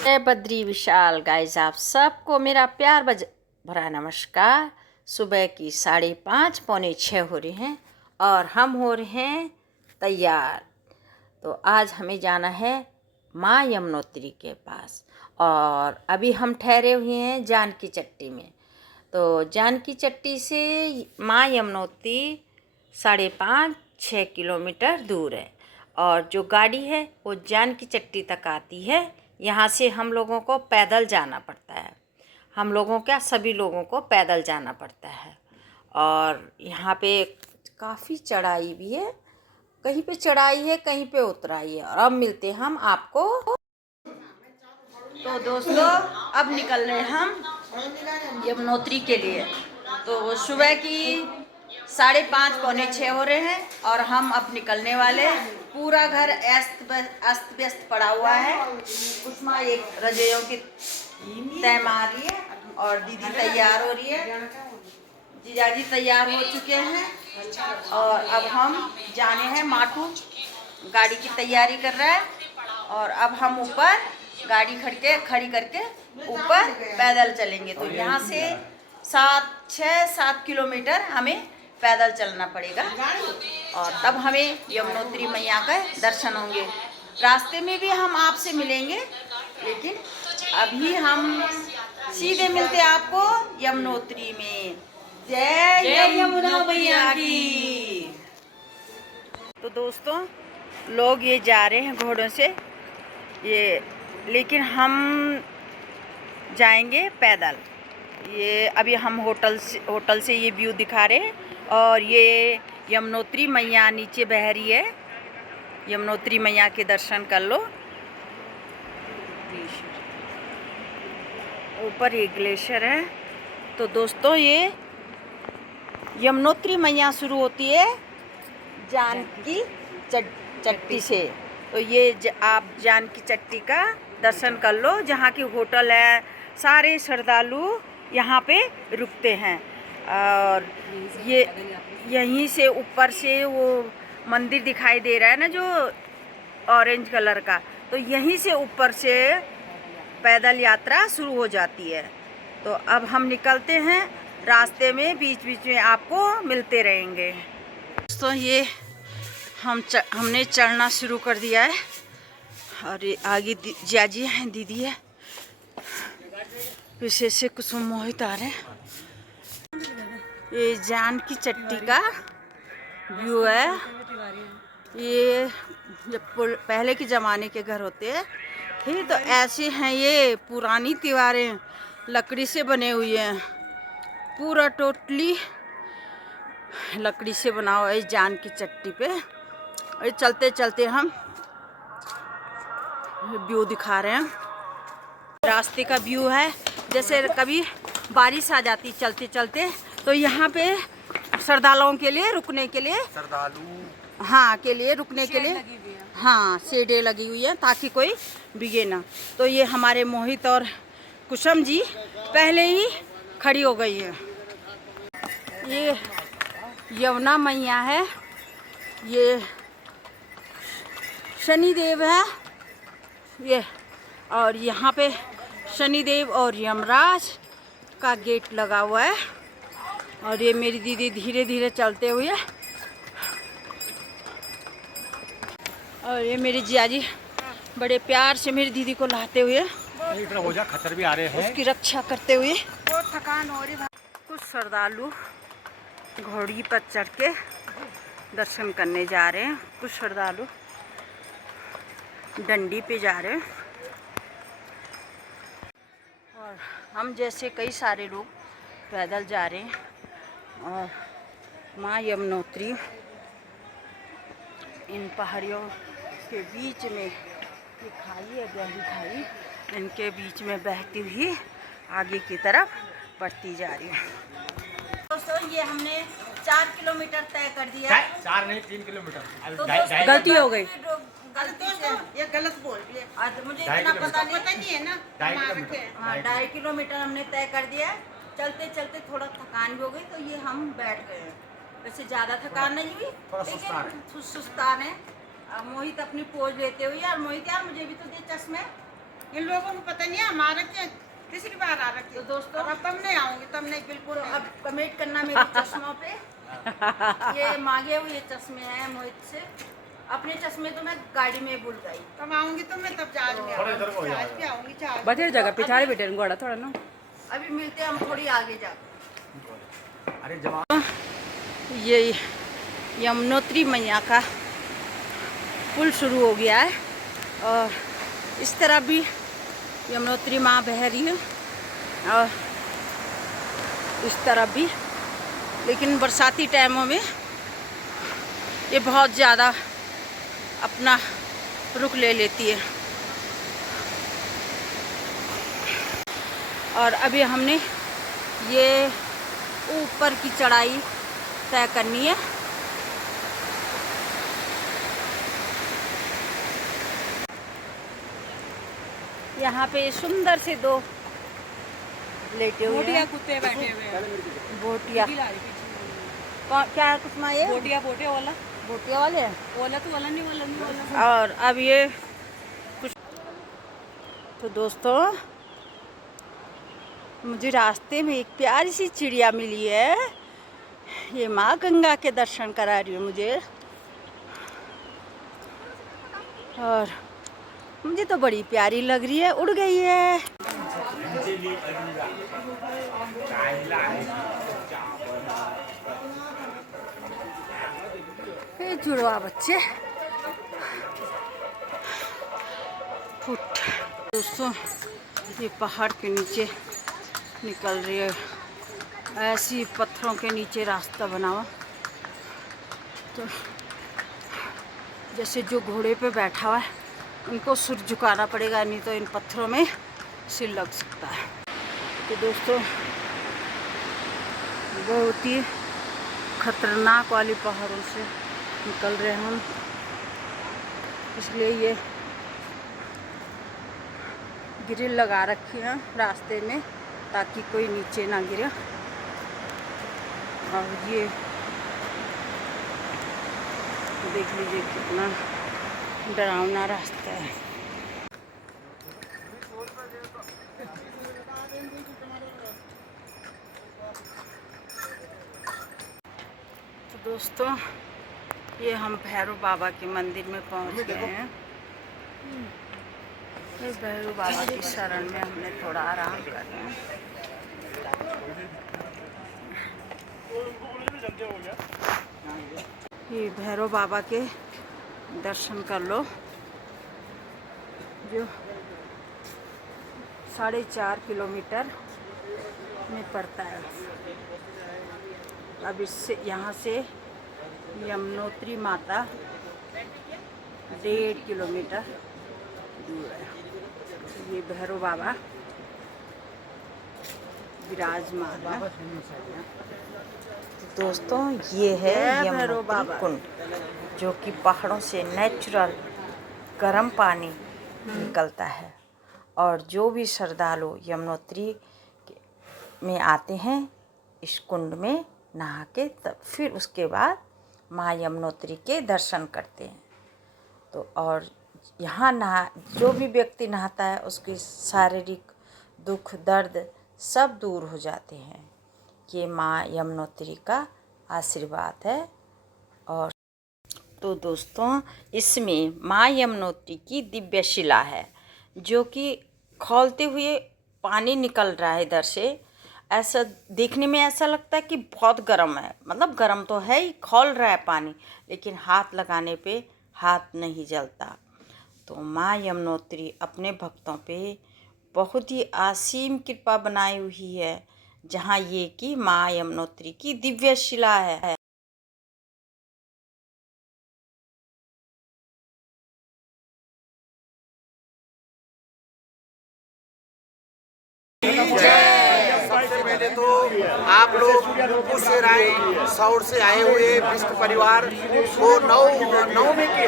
जय बद्री विशाल गाइस, आप सबको मेरा प्यार भरा नमस्कार। सुबह की 5:30 पौने 6 हो रहे हैं और हम हो रहे हैं तैयार। तो आज हमें जाना है माँ यमुनोत्री के पास और अभी हम ठहरे हुए हैं जानकी चट्टी में। तो जानकी चट्टी से माँ यमुनोत्री 5.5-6 किलोमीटर दूर है और जो गाड़ी है वो जानकी चट्टी तक आती है। यहाँ से हम लोगों को पैदल जाना पड़ता है, हम लोगों क्या सभी लोगों को पैदल जाना पड़ता है। और यहाँ पे काफ़ी चढ़ाई भी है, कहीं पे चढ़ाई है कहीं पे उतराई है। और अब मिलते हैं हम आपको। तो दोस्तों अब निकल रहे हम यमुनोत्री के लिए। तो सुबह की 5:30 पौने 6 हो रहे हैं और हम अब निकलने वाले। पूरा घर अस्त व्यस्त पड़ा हुआ है। कुसुमा एक रजाइयों की तय मार रही है और दीदी तैयार हो रही है, जीजाजी तैयार हो चुके हैं और अब हम जाने हैं माटू। गाड़ी की तैयारी कर रहा है और अब हम ऊपर गाड़ी खड़ी करके ऊपर पैदल चलेंगे। तो यहाँ से 6-7 किलोमीटर हमें पैदल चलना पड़ेगा और तब हमें यमुनोत्री मैया का दर्शन होंगे। रास्ते में भी हम आपसे मिलेंगे, लेकिन अभी हम सीधे मिलते आपको यमुनोत्री में। जय यमुना मैया की। तो दोस्तों लोग ये जा रहे हैं घोड़ों से, ये लेकिन हम जाएंगे पैदल। ये अभी हम होटल से ये व्यू दिखा रहे हैं और ये यमुनोत्री मैया नीचे बह रही है। यमुनोत्री मैया के दर्शन कर लो। ऊपर ये ग्लेशियर है। तो दोस्तों ये यमुनोत्री मैया शुरू होती है जानकी चट्टी से। तो ये आप जानकी चट्टी का दर्शन कर लो। जहाँ की होटल है, सारे श्रद्धालु यहाँ पे रुकते हैं। और ये यहीं से ऊपर से वो मंदिर दिखाई दे रहा है ना, जो ऑरेंज कलर का, तो यहीं से ऊपर से पैदल यात्रा शुरू हो जाती है। तो अब हम निकलते हैं, रास्ते में बीच बीच में आपको मिलते रहेंगे। दोस्तों ये हमने चढ़ना शुरू कर दिया है और ये आगे जियाजी हैं, दीदी है, पीछे से कुसुम मोहित आ रहे हैं। ये जानकी चट्टी का व्यू है। ये जब पहले के ज़माने के घर होते हैं ठीक, तो ऐसे हैं। ये पुरानी दीवारें लकड़ी से बने हुए हैं, पूरा टोटली लकड़ी से बना हुआ है जानकी चट्टी पे। और चलते चलते हम व्यू दिखा रहे हैं, रास्ते का व्यू है। जैसे कभी बारिश आ जाती चलते चलते, तो यहाँ पे श्रद्धालुओं के लिए रुकने के लिए, के लिए रुकने के लिए शेडें लगी हुई है ताकि कोई भीगे ना। तो ये हमारे मोहित और कुसुम जी पहले ही खड़ी हो गई है। ये यमुना मैया है, ये शनिदेव है ये, और यहाँ पे शनिदेव और यमराज का गेट लगा हुआ है। और ये मेरी दीदी धीरे धीरे चलते हुए, और ये मेरी जियाजी बड़े प्यार से मेरी दीदी को लाते हुए, हो जा, खतर भी आ रहे हैं, उसकी रक्षा करते हुए। बहुत थकान हो रही। कुछ श्रद्धालु घोड़ी पर चढ़ के दर्शन करने जा रहे हैं, कुछ श्रद्धालु डंडी पे जा रहे हैं और हम जैसे कई सारे लोग पैदल जा रहे हैं। और माँ यमुनोत्री इन पहाड़ियों के बीच में, ये खाई है गहरी खाई, इनके बीच में बहती हुई आगे की तरफ बढ़ती जा रही है। दोस्तों ये हमने 4 किलोमीटर तय कर दिया है। 4 नहीं 3 किलोमीटर। तो गलती हो गई, ये गलत बोल रही है। आज मुझे इतना पता नहीं है ना। 2.5 किलोमीटर हमने तय कर दिया। चलते चलते थोड़ा थकान भी हो गई, तो ये हम बैठ गए। वैसे ज़्यादा थकान नहीं हुई, लेकिन सुस्तान है। मोहित अपनी पोज लेते हुए, यार मोहित यार मुझे भी तो दे चश्मे। इन लोगों को पता नहीं है हमारा क्या तीसरी बार आ रखी तो दोस्तों अब तब नहीं आऊंगी, तब नहीं, बिल्कुल तो नहीं। अब कमेंट करना मेरे चश्मों पे। ये मांगे हुए चश्मे हैं मोहित से। अपने चश्मे तो मैं गाड़ी में भूल गई। तब आऊंगी तो मैं तब जहाज में आऊंगी, जहाज पे आऊंगी, जहाज बथे जगह पिछाड़ी बैठे घोड़ा थोड़ा ना। अभी मिलते हैं हम थोड़ी आगे जा। अरे जवान ये यमुनोत्री मैया का पुल शुरू हो गया है और इस तरह भी यमुनोत्री माँ बह रही है और इस तरफ भी, लेकिन बरसाती टाइमों में ये बहुत ज़्यादा अपना रुख ले लेती है। और अभी हमने ये ऊपर की चढ़ाई तय करनी है। यहाँ पे सुंदर से दो लेटे हुए बोटिया हैं। कुत्ते बैठे हुए हैं। बोटिया ला रही पीछे। क्या है कुछ ये बोटिया बोटे वाला बोटिया वाले हैं। वाला तो वाला नहीं वाला नहीं वाला। और अब ये कुछ तो दोस्तों मुझे रास्ते में एक प्यारी सी चिड़िया मिली है। ये माँ गंगा के दर्शन करा रही है मुझे, और मुझे तो बड़ी प्यारी लग रही है। उड़ गई है। ये जुड़वा बच्चे फुट। दोस्तों ये पहाड़ के नीचे निकल रही है, ऐसी पत्थरों के नीचे रास्ता बना हुआ। तो जैसे जो घोड़े पे बैठा हुआ है उनको सिर झुकाना पड़ेगा, नहीं तो इन पत्थरों में सिर लग सकता है। तो दोस्तों बहुत ही खतरनाक वाली पहाड़ों से निकल रहे हैं हम, इसलिए ये ग्रिल लगा रखी है रास्ते में ताकि कोई नीचे ना गिरे। और ये देख लीजिए कितना डरावना रास्ता है। तो दोस्तों ये हम भैरव बाबा के मंदिर में पहुंच गए हैं। ये भैरव बाबा की शरण में हमने थोड़ा आराम कर रहे हैं। ये भैरव बाबा के दर्शन कर लो, जो 4.5 किलोमीटर में पड़ता है। अब इससे यहाँ से यमुनोत्री माता 1.5 किलोमीटर दूर है। ये भैरव बाबा विराजमान है। दोस्तों ये है भैरव बाबा यमुनोत्री कुंड, जो कि पहाड़ों से नेचुरल गर्म पानी निकलता है। और जो भी श्रद्धालु यमुनोत्री में आते हैं इस कुंड में नहा के, तब फिर उसके बाद माँ यमुनोत्री के दर्शन करते हैं। तो और यहाँ जो भी व्यक्ति नहाता है उसकी शारीरिक दुख दर्द सब दूर हो जाते हैं। ये माँ यमुनोत्री का आशीर्वाद है। और तो दोस्तों इसमें माँ यमुनोत्री की दिव्य शिला है, जो कि खौलते हुए पानी निकल रहा है इधर से। ऐसा देखने में ऐसा लगता है कि बहुत गर्म है, मतलब गर्म तो है ही, खौल रहा है पानी, लेकिन हाथ लगाने पे हाथ नहीं जलता। तो माँ यमुनोत्री अपने भक्तों पे बहुत ही असीम कृपा बनाई हुई है, जहाँ ये कि माँ यमुनोत्री की दिव्य शिला है। सबसे पहले तो आप लोग खुश से रहें, कसौड़ से आए हुए विष्णु परिवार को नवमी की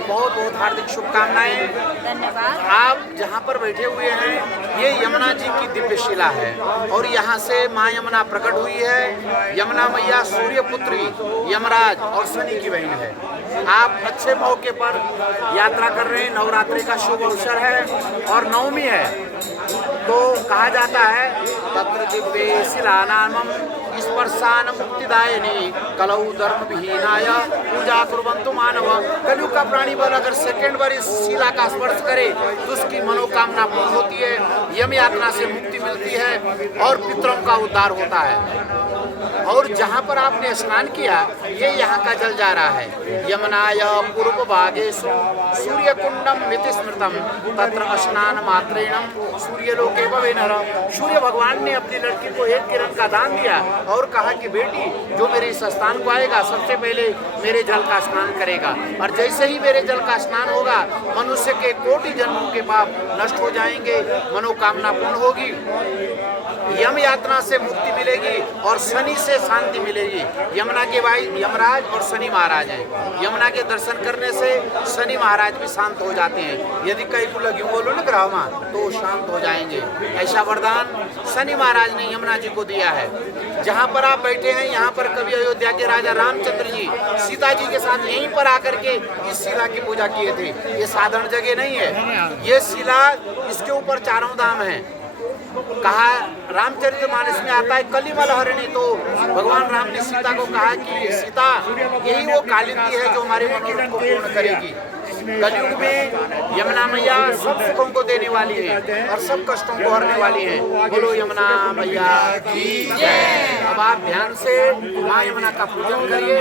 बहुत बहुत हार्दिक शुभकामनाएं। धन्यवाद। आप जहाँ पर बैठे हुए हैं ये यमुना जी की दिव्य शिला है और यहाँ से माँ यमुना प्रकट हुई है। यमुना मैया सूर्य पुत्री, यमराज और शनि की बहन है। आप अच्छे मौके पर यात्रा कर रहे हैं। नवरात्रि का शुभ अवसर है और नवमी है, तो कहा जाता है तत्र दिव्ये शिलानामं स्पर्शान मुक्तिदायिनी कलौ धर्म विहीनाय पूजा कुर्वन्तु मानव। कलयुग का प्राणी बल अगर सेकंड बार इस शिला का स्पर्श करे तो उसकी मनोकामना पूर्ण होती है, यम यातना से मुक्ति मिलती है और पितरों का उद्धार होता है। और जहाँ पर आपने स्नान किया ये यहाँ का जल जा रहा है। यमुनाय पूर्व भागेषु सूर्य कुंडम मिति स्मृतम तत्र स्नान मात्रेणम सूर्यलोके भवे नर। सूर्य भगवान ने अपनी लड़की को एक किरण का दान दिया और कहा कि बेटी जो मेरे इस स्थान को आएगा सबसे पहले मेरे जल का स्नान करेगा, और जैसे ही मेरे जल का स्नान होगा मनुष्य के कोटि जन्मों के पाप नष्ट हो जाएंगे, मनोकामना पूर्ण होगी, यम यात्रा से मुक्ति मिलेगी और शनि से शांति मिलेगी। यमुना के भाई यमराज और शनि महाराज हैं। यमुना के दर्शन करने से शनि महाराज भी शांत हो जाते हैं। यदि कहीं को लगी बोलो ना ग्रहमा तो शांत हो जाएंगे। ऐसा वरदान शनि महाराज ने यमुना जी को दिया है। जहाँ पर आप बैठे हैं यहाँ पर कभी अयोध्या के राजा रामचंद्र जी सीता जी के साथ यहीं पर आकर के इस शिला की पूजा किए थे। ये साधारण जगह नहीं है, ये शिला, इसके ऊपर चारों धाम हैं। कहा रामचरितमानस में आता है कलिमल हरिणी, तो भगवान राम ने सीता को कहा कि सीता यही वो कालिंदी है जो हमारे मनोरथ को पूर्ण करेगी। कलयुग में यमुना मैया सब सुखों को देने वाली है और सब कष्टों को हरने वाली है। बोलो यमुना मैया की जय। अब आप ध्यान से माँ यमुना का पूजन करिए।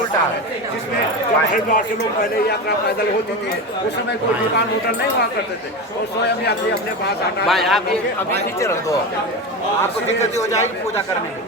उल्टा है, जिसमें हरिद्वार से लोग पहले यात्रा पैदल होती थी, उस समय कोई दुकान होटल नहीं हुआ करते थे, और स्वयं यात्री अपने पास आटा। भाई आप ये अभी नीचे रख दो, आपको दिक्कत हो जाएगी पूजा करने में।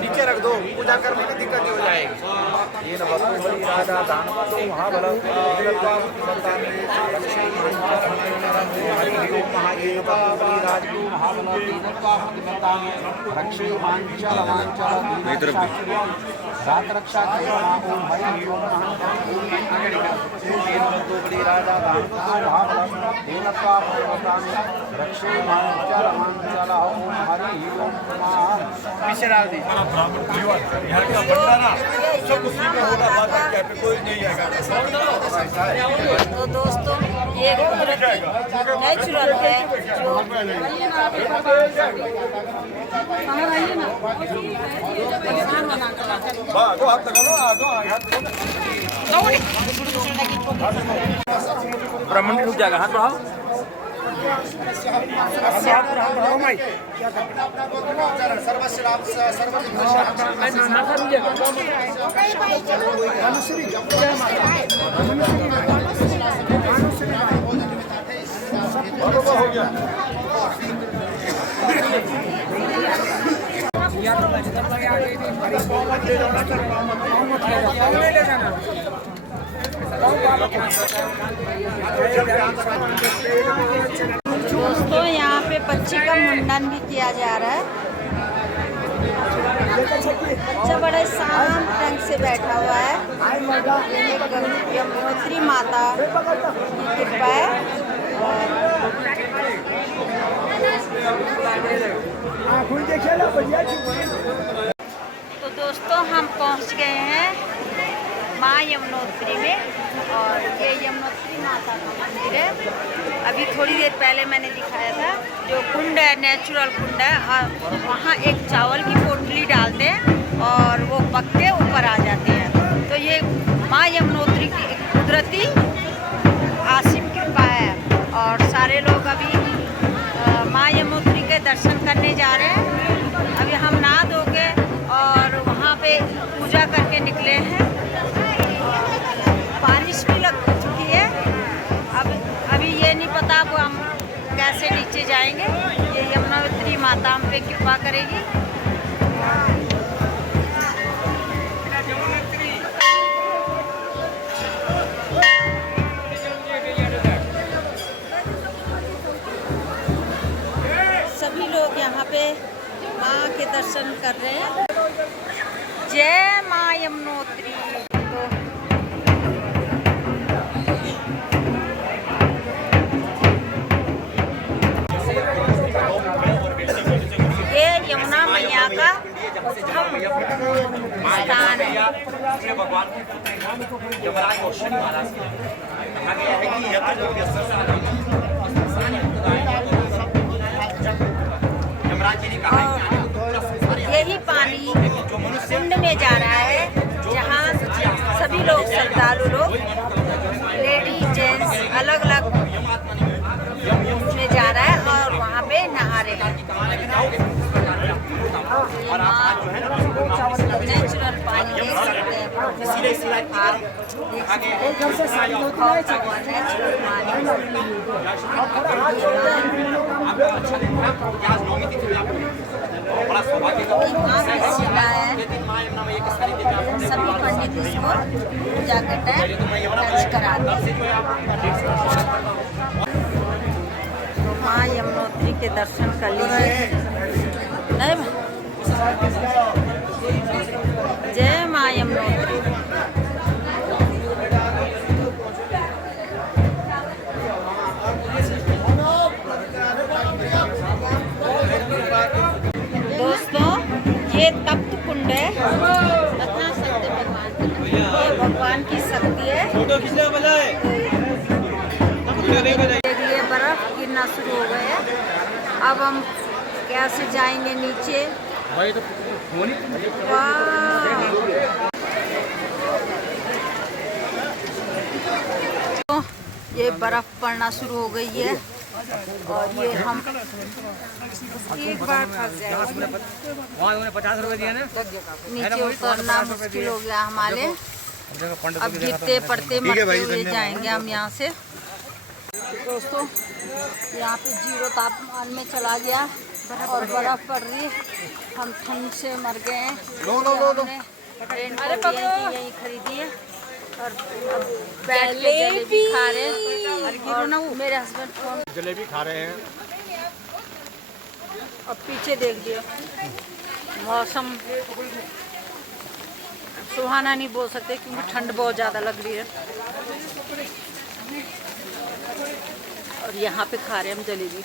नीचे रख दो, पूजा करने में दिक्कत हो जाएगी। ये राजा दानवतो महाबल रात रक्षा पीछे डाल दी। यहाँ का भंडारा सब उसी में होगा, बाकी क्या पे कोई नहीं आएगा। तो दोस्तों ये नेचुरल है जो ब्राह्मण रुक जाएगा, हाथ बढ़ाओ। दोस्तों यहाँ पे बच्ची का मुंडन भी किया जा रहा है। बच्चा बड़ा शांत ढंग से बैठा हुआ है। एक यमुनोत्री माता की कृपा है। तो दोस्तों हम पहुँच गए हैं माँ यमुनोत्री में, और ये यमुनोत्री माता का मंदिर है। अभी थोड़ी देर पहले मैंने दिखाया था जो कुंड है, नेचुरल कुंड है, और वहाँ एक चावल की पोटली डालते हैं और वो पक के ऊपर आ जाते हैं। तो ये माँ यमुनोत्री की कुदरती आसिम कृपा है। और सारे लोग अभी माँ यमुनोत्री के दर्शन करने जा रहे हैं। अभी हम नहा धो के और वहाँ पे पूजा करके निकले हैं। बारिश भी लग चुकी है। अभी ये नहीं पता अब हम कैसे नीचे जाएंगे। ये यमुनोत्री माता हम पे कृपा करेगी। लोग यहाँ पे माँ के दर्शन कर रहे हैं। जय माँ यमुनोत्री। ये यमुना मैया का स्थान है। और यही पानी कुंड में जा रहा है, जहाँ सभी लोग श्रद्धालु लोग लेडीज जेंट्स अलग अलग में जा रहा है और वहाँ पे नहा रहे हैं। नेचुरल पानी देख सकते हैं आप देख सकते हैं नेचुरल सभी पंडित इसको पूजा करते हैं, टच कराते हैं। माँ यमुनोत्री के दर्शन कर लीजिए। नहीं, जय माँ यमुनोत्री। दोस्तों, ये तप्त कुंड है, बता सकते भगवान, ये भगवान की शक्ति है। देखिए बर्फ गिरना शुरू हो गए है। अब हम कैसे जाएंगे नीचे। तो ये बर्फ पड़ना शुरू हो गई है और ये हम एक बार फंस जाएंगे। 50 रुपए दिए ना। नीचे उतरना मुश्किल हो गया हमारे। अब गिरते पड़ते मरते हुए जाएंगे हम यहाँ से। दोस्तों, यहाँ पे 0 तापमान में चला गया और बर्फ पड़ रही है। हम ठंड से मर गए हैं। हमने रेनकोट यही खरीदी है और बैठ के जलेबी खा रहे हैं और मेरे हस्बैंड फोन जलेबी खा रहे हैं। अब पीछे देख लियो, मौसम सुहाना नहीं बोल सकते क्योंकि ठंड बहुत ज़्यादा लग रही है। और यहाँ पे खा रहे हैं हम जलेबी।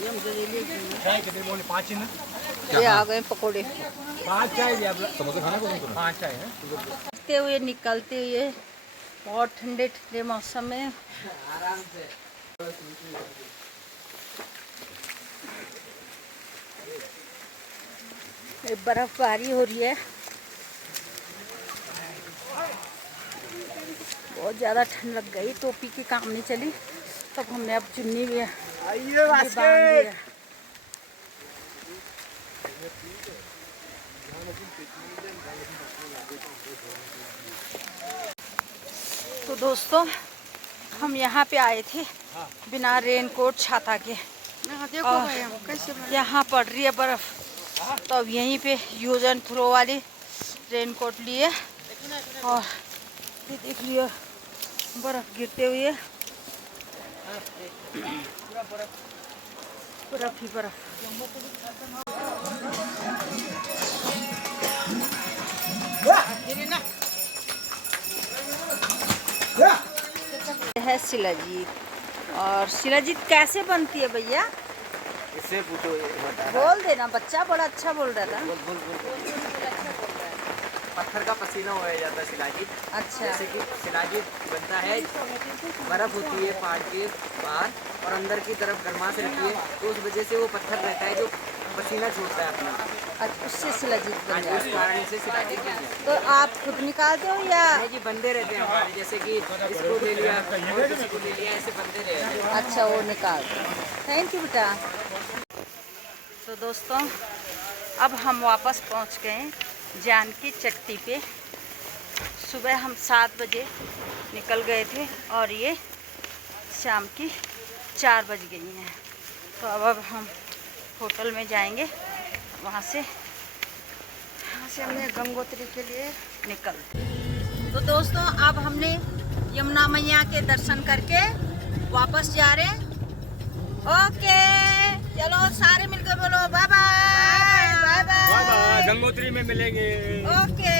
ये हम जलेबी ये आ गए पकोड़े। 5 चाय दिया समोसा खाना को 5 चाय है। निकलते हुए निकलते हुए बहुत ठंडे ठंडे मौसम में बर्फबारी हो रही है। बहुत ज़्यादा ठंड लग गई, टोपी की काम नहीं चली, तब हमने अब चुन्नी भी बांध दिया। तो दोस्तों, हम यहाँ पे आए थे बिना रेनकोट छाता के और यहाँ पड़ रही है बर्फ़, तो अब यहीं पे यूज एंड थ्रो वाली रेनकोट लिए और ये देख लियो बर्फ़ गिरते हुए, बर्फ़ ही बर्फ़। है शिलाजीत। और शिलाजीत कैसे बनती है भैया? इससे पूछो, बोल देना, बच्चा बड़ा अच्छा बोल रहा था। पत्थर का पसीना होया जाता है शिलाजीत। अच्छा, जैसे कि शिलाजीत बनता है, बर्फ होती है पहाड़ के बाहर और अंदर की तरफ गर्माश रहती है, तो उस वजह से वो पत्थर रहता है जो पसीना छोड़ता है अपना। अच्छा, उससे शिलाजीत बन उस जाता है। कारण से शिलाजीत बन जाता है। तो आप खुद निकालते हो या? नहीं जी, बंदे रहते हैं हमारे, जैसे कि इसको ले लिया और किसी को ले लिया, ऐसे बंदे रहते हैं। अच्छा, वो निकालते हैं। थैंक यू बेटा। तो दोस्तों, अब हम वापस पहुंच गए जानकी चट्टी पे। सुबह हम 7 बजे निकल गए थे और ये शाम की 4 बज गई हैं। तो अब हम होटल में जाएंगे, वहाँ से हमने गंगोत्री के लिए निकलते। तो दोस्तों, अब हमने यमुना मैया के दर्शन करके वापस जा रहे हैं ओके चलो सारे मिलकर बोलो bye bye bye bye Gangotri में मिलेंगे। ओके